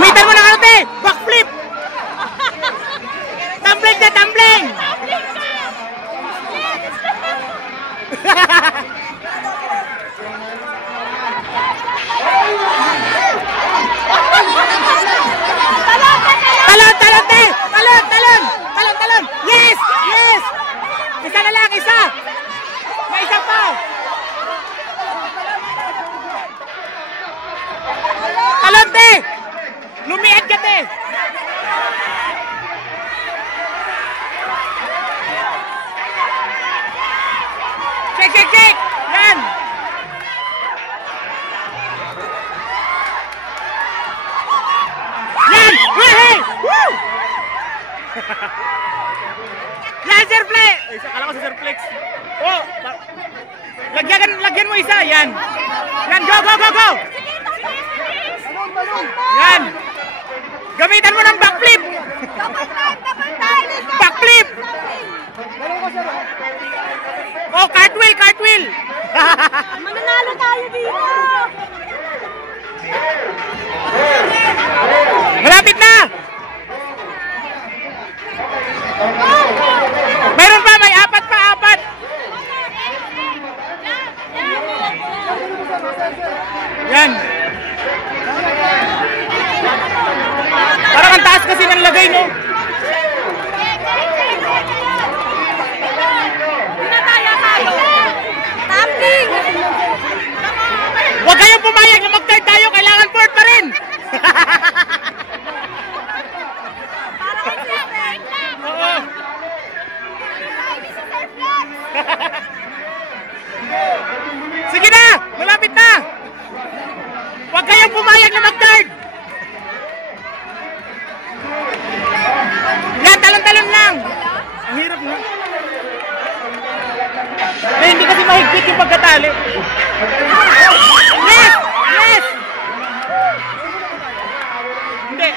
Gamitan mo ng ano, te? Backflip! Tumbling ka, tumbling! Talon, talon, te! Talon, talon! Talon, talon! Yes! Yes! Isa na lang, isa! May isa pa! Talon, te! Lumiit ka, te! Check, check, check! Yan! Yan! Hey! Woo! Yan, Sir Flex! Akala ko si Sir Flex. Oh! Lagyan mo isa. Yan! Yan! Go, go, go, go! Yan! Gamitan mo ng backflip! Backflip! Oh, cartwheel, cartwheel! Mananalo tayo dito! Malapit na! Mayroon pa, may apat pa, apat! Yan! Parang ang taas kasi ng lagay, no? Huwag kayong pumayag na mag-third tayo, kailangan fourth pa rin! Oo. Sige na! Malapit na! Huwag kayong pumayag na mag-third! Yan, talon-talon lang! Ang hirap na. Eh, hindi kasi mahigpit yung pagkatali. Yes! Yes! Hindi.